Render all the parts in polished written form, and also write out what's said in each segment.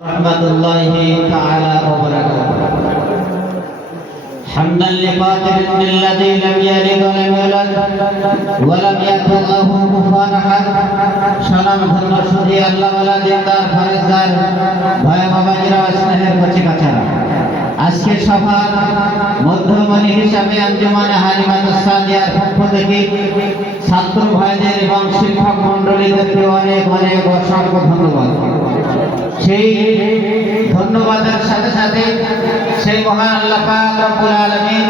রহমাতুল্লাহি তাআলা ওয়া বারাকাতুহু হামদান লিকাতিরিন আল্লাযী লাম ইয়ালিদ ওয়া লাম ইউলাদ ওয়া লাম ইয়াকুল লাহু কুফুয়ান আহাদ। সালাম ধন্য শুধু আল্লাহ ওয়ালা দিনদার ফরজদার ভাই বাবাজিরা স্নেহের কচি কাছারা, আজকের সভার মধ্যমণি হিসাবে আঞ্জুমানে হালিমাতুস সাদিয়ার পক্ষ থেকে ছাত্র ভাইদের এবং শিক্ষক মণ্ডলীদেরকে অনেক অনেক অসংখ্য ধন্যবাদ। সেই ধন্যবাদের সাথে সাথে সেই মহান আল্লাহ পাক রব্বুল আলামিন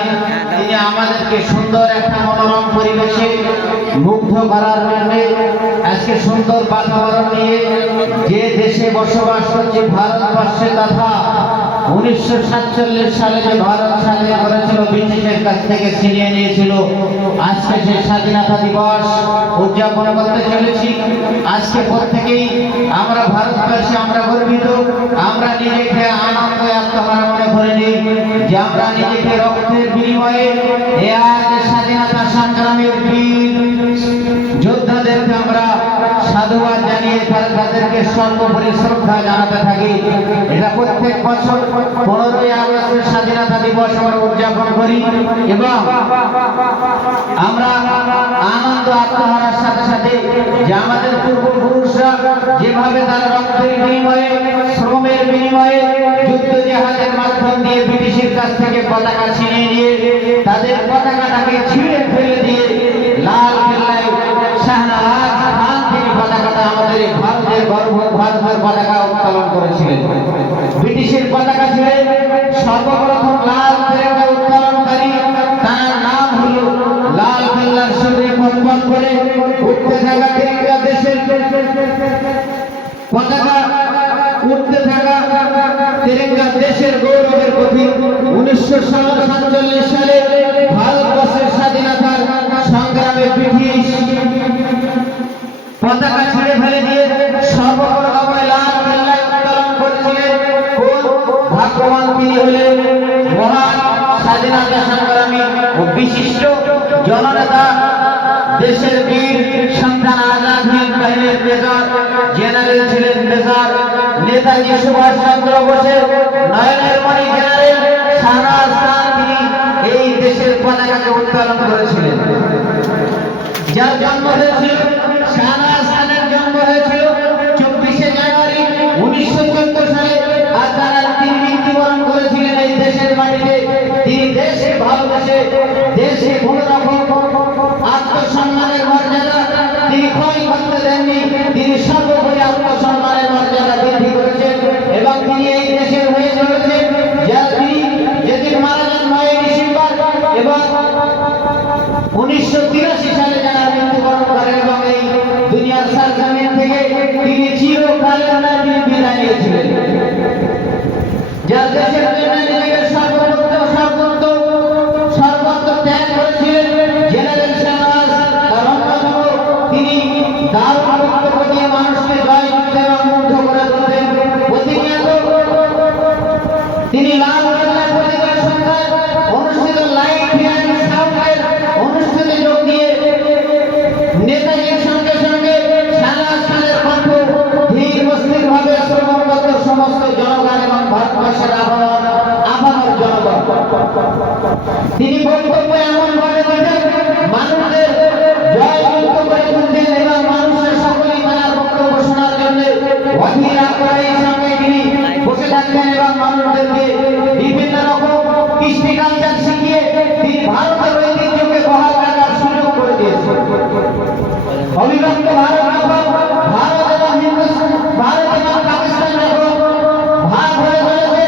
তিনি আমাদেরকে সুন্দর একটা মনোরম পরিবেশে মুগ্ধ করার জন্য আজকে সুন্দর বাতাবরণ নিয়ে যে দেশে বসবাস করছে ভারতবর্ষে তথা 1947 সালে যে ভারত স্বাধীন করেছিল, ব্রিটিশের কাছ থেকে ছিনিয়ে নিয়েছিল, আজকে সেই স্বাধীনতা দিবস উদযাপন করতে চলেছি। আজকে প্রত্যেকেই আমরা ভারতবাসী, আমরা গর্বিত, আমরা নিজেকে আনন্দ আত্মহারা মনে করে নিই যে আমরা নিজেকে রক্তের বিনিময়ে আজ স্বাধীনতা সংগ্রামের বীর যোদ্ধাদেরকে আমরা সাধুবাদ জানিয়ে তাদেরকে সর্বোপরি শ্রদ্ধা জানাতে থাকি। এটা প্রত্যেক বছর 15ই আগস্টের স্বাধীনতা দিবস আমরা উদযাপন করি এবং আমরা আনন্দ আত্মহারার সাথে সাথে যে আমাদের পূর্বপুরুষরা যেভাবে তারা রক্তের বিনিময়ে, শ্রমের বিনিময়ে, যুদ্ধ জাহাজের মাধ্যম দিয়ে ব্রিটিশের কাছ থেকে পতাকা ছিনিয়ে নিয়ে তাদের পতাকাটাকে ছিঁড়ে ফেলে দিয়ে লাল কেল্লায় শাহনওয়াজ খান তিনি পতাকাটা আমাদের ভারতের গর্ব, ভারতের পতাকা উত্তোলন করেছিলেন। ব্রিটিশের পতাকা ছিঁড়ে সর্বপ্রথম লাল তিরঙ্গা উত্তোলনকারী তার নাম হলো লাল কেল্লার সঙ্গে কম্পন করে উঠতে থাকা তিরঙ্গা দেশের পতাকা, উঠতে থাকা তিরঙ্গা দেশের গৌরবের প্রতীক। 1947 সালে ভারতবর্ষের স্বাধীনতার সংগ্রামে ব্রিটিশ পতাকা ছিঁড়ে ফেলে দিয়ে সর্বপ্রথম লাল কেল্লায় উত্তোলন করেছিলেন কোন ভাগ্যবান? তিনি হলেন মহান স্বাধীনতা সংগ্রামী ও বিশিষ্ট জননেতা, দেশের বীর সন্তান, আজাদ হিন্দ বাহিনীর মেজর জেনারেল ছিলেন মেজর নেতাজি সুভাষ চন্দ্র বোসের নয়নের মণি জেনারেল শাহনওয়াজ খান। তিনি এই দেশের পতাকাকে উত্তোলন করেছিলেন। যার জন্ম হয়েছিল, শাহনওয়াজ খানের জন্ম হয়েছিল 24শে জানুয়ারি 1914 সালে, আর তিনি মৃত্যুবরণ করেছিলেন এই দেশের মাটিতে। তিনি দেশে, ভারতবর্ষে দেশে কোন রকম আত্মসম্মানের মর্যাদা তিনি ক্ষয় করতে দেননি। তিনি সর্বোপরি আত্মসম্মানের মর্যাদা বৃদ্ধি করেছেন এবং তিনি এই দেশের হয়ে চলেছেন। তিনি যেদিন মারা যান 9 ডিসেম্বর এবং 1983 সালে যারা মৃত্যুবরণ করেন এবং এই দুনিয়ার সারজমিন থেকে তিনি চিরকালের জন্য বিদায় নিয়েছিলেন। যার দেশের জন্য নিজেকে সর্বত্র ত্যাগ করেছিলেন জেনারেল শাহনওয়াজ। তার অন্যতম তিনি দারুণ বক্তব্য দিয়ে মানুষকে জয় করতে এবং মুগ্ধ করে তুলতেন। প্রতিনিয়ত তিনি লাল কেল্লার প্রতিবাদ সন্ধ্যায় অনুষ্ঠিত লাইট হিয়ারিং সাউন্ডের অনুষ্ঠানে যোগ দিয়ে নেতাজির সঙ্গে সঙ্গে শাহনওয়াজ খানের কণ্ঠ ধীর মস্তির ভাবে শ্রবণ করত সমস্ত জনগণ এবং ভারতবর্ষের আপামর জনগণ। তিনি বক্তব্য এমন ভাবে দিতেন, মানুষদের জয়যুক্ত করে তুলতেন এবং মানুষের সকলেই তার বক্তব্য শোনার জন্য অধীর আগ্রহের সঙ্গে তিনি বসে থাকতেন এবং মানুষদেরকে বিভিন্ন রকম কৃষ্টি কালচার শিখিয়ে তিনি ভারতের ঐতিহ্যকে বহাল রাখার সুযোগ করে দিয়েছেন। অবিভক্ত ভারত এবং পাকিস্তান যখন ভাগ হয়ে চলেছে,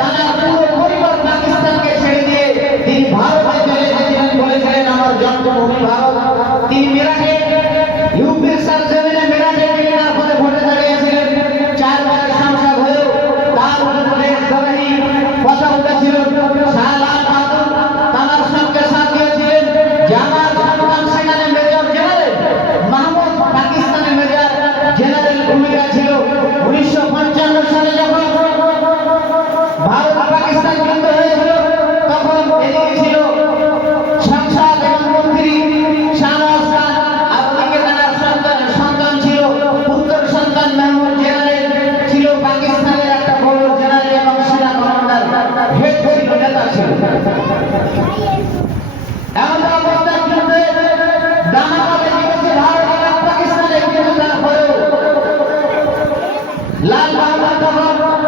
তারা পুরো পরিবার পাকিস্তানকে ছেড়ে দিয়ে তিনি ভারতে চলে এসেছিলেন, বলেছিলেন আমার জন্মভূমি ভারত। তিনি মেরাঠে, ইউপির সারজমিনে মেরাঠে তিনি তারপরে ভোটে দাঁড়িয়েছিলেন। 4 বারের সাংসদ হয়েও তার উপরে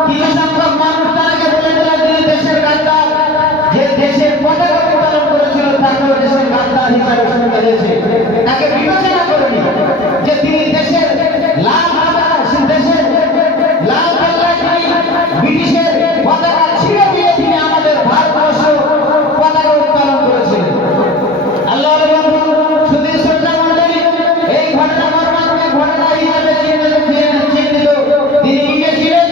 কিছু সংখ্যক মানুষ তাকে বলে দিলেন তিনি দেশের গাদ্দার, যে দেশের পতাকা উত্তোলন করেছিল তাকেও দেশের গাদ্দার হিসাবে শুনতে হয়েছে। তাকে বিবেচনা করেনি যে তিনি দেশের লাল পতাকা, দেশের লাল কেল্লায় তিনি ব্রিটিশের পতাকা ছিঁড়ে দিয়ে তিনি আমাদের ভারতবর্ষ পতাকা উত্তোলন করেছিলেন। আল্লাহ সুধীর শ্রদ্ধা মন্ডলী, এই ঘটনা মর্মান্তিক ঘটনা হিসাবে চিহ্নিত। তিনি গিয়েছিলেন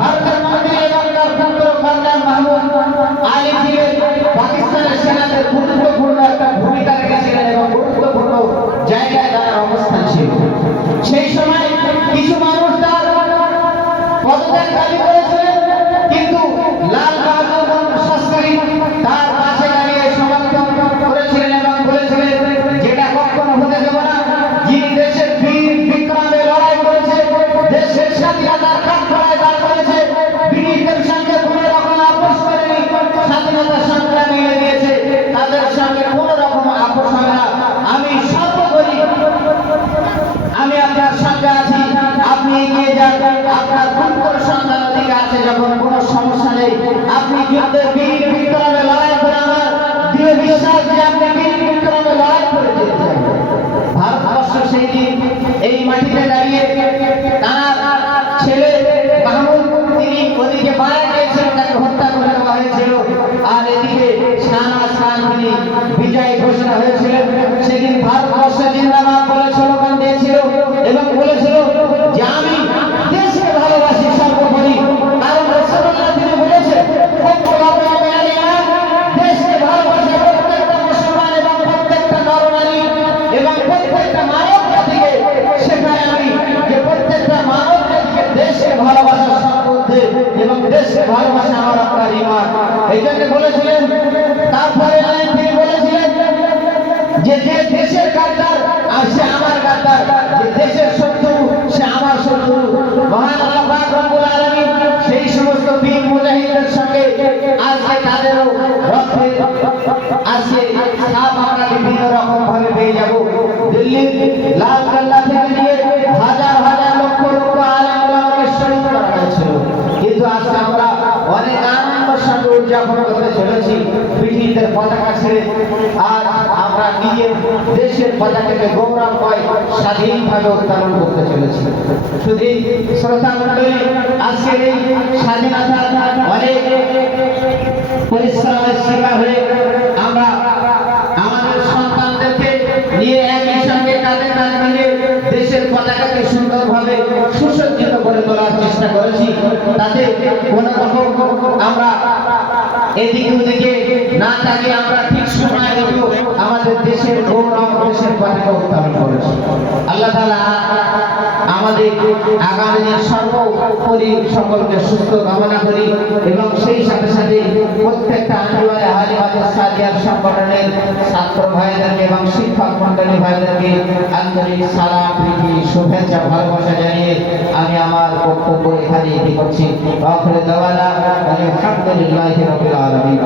ভারতের মন্ত্রী এবং তার পুত্র কর্নেল মাহমুদ আলী ছিলেন পাকিস্তানের সেনাদের গুরুত্বপূর্ণ একটা ভূমিকা রেখেছিলেন এবং গুরুত্বপূর্ণ জায়গায় তার অবস্থান ছিল। সেই সময় কিছু মানুষ তার পদত্যাগ দাবি করেছিলেন, কিন্তু লাল বাহাদুর শাস্ত্রী তার পাশে দাঁড়িয়ে সমর্থন করেছিলেন এবং বলেছিলেন যেটা কখনো হতে দেব না। যিনি দেশের বীর বিক্রমে লড়াই করেছে, দেশের স্বাধীনতার কাঠগড়ায় দাঁড় করেছে, ব্রিটিশদের সঙ্গে কোনো রকম আপোষ করেনি, স্বাধীনতা সংগ্রামে দিয়েছে, তাদের সঙ্গে কোনো রকম আপোষ হবে না। আমি সর্বোপরি আমি আপনার সঙ্গে আছি, আপনি এগিয়ে যান, আপনার পুত্র সন্তান দিকে আছে, যখন কোনো সমস্যা নেই আপনি যুদ্ধের বীর বিক্রমে লড়াই করে আমার দৃঢ় বিশ্বাস যে আপনি বীর বিক্রমে লড়াই করে যেতে চান। ভারতবর্ষ সেই দিন এই মাটিতে দাঁড়িয়ে তার ছেলে মাহমুদ তিনি ওদিকে মারা গিয়েছিলেন, তাকে হত্যা করে দেওয়া হয়েছিল, আর এদিকে শাহনাজ খান তিনি বিজয় ঘোষণা হয়েছিলেন। সেদিন ভারতবর্ষ জিন্দাবাদ বলে স্লোগান দিয়েছিল এবং বলেছিল যে আমি দেশকে ভালোবাসি সর্বোপরি, কারণ রাসূলুল্লাহ তিনি বলেছেন দেশকে ভালোবাসে প্রত্যেকটা মুসলমান এবং প্রত্যেকটা নরনারী এবং প্রত্যেকটা মানব জাতিকে শেখায় আমি যে প্রত্যেকটা মানব জাতিকে দেশকে ভালোবাসা সম্বন্ধে এবং দেশকে ভালোবাসা আমার আপনার ঈমান। এই জন্য বলেছিলেন, তারপরে তিনি বলেছিলেন যে যে দেশের গাদ্দার আর সে আমার গাদ্দার, যে দেশের শত্রু সে আমার শত্রু। মহান আল্লাহ পাক রব্বুল আলামিন সেই সমস্ত বীর মুজাহিদদের সঙ্গে আজকে তাদেরও রক্তে আজকে সাপ আমরা বিভিন্ন রকম ভাবে পেয়ে যাব। দিল্লির লাল কেল্লা থেকে নিয়ে হাজার হাজার লক্ষ লক্ষ আলেম ওলামাকে শহীদ করা হয়েছিল, কিন্তু আজকে আমরা অনেক আনন্দের সঙ্গে উদযাপন করতে চলেছি ব্রিটিশদের পতাকা ছেড়ে, আর আমরা নিজের দেশের পতাকাকে গৌরবময় স্বাধীনভাবে উত্তোলন করতে চলেছি। শুধু শ্রোতা মণ্ডলী, আজকের এই স্বাধীনতা অনেক পরিশ্রমের শিকার হয়ে আমরা আমাদের সন্তানদেরকে নিয়ে একই সঙ্গে কাঁধে কাঁধ মিলিয়ে দেশের পতাকাকে সুন্দরভাবে সুসজ্জিত করে তোলার চেষ্টা করেছি। তাতে কোনো রকম আমরা এদিকে ওদিকে না তাকিয়ে আমরা ঠিক সময় দেব আমাদের দেশের গৌরব, দেশের পতাকা উত্তোলন করেছি। আল্লাহ তাআলা আমাদের আগামী দিন সর্বোপরি সকলকে সুস্থ কামনা করি এবং সেই সাথে সাথে প্রত্যেকটা আঞ্জুমানে হালিমাতুস সাদিয়ার সংগঠনের ছাত্র ভাইদেরকে এবং শিক্ষক মণ্ডলী ভাইদেরকে আন্তরিক সালাম, প্রীতি, শুভেচ্ছা, ভালোবাসা জানিয়ে আমি আমার বক্তব্য এখানে করছি। আখির দাওয়ানা আলহামদুলিল্লাহি রাব্বিল আলামিন।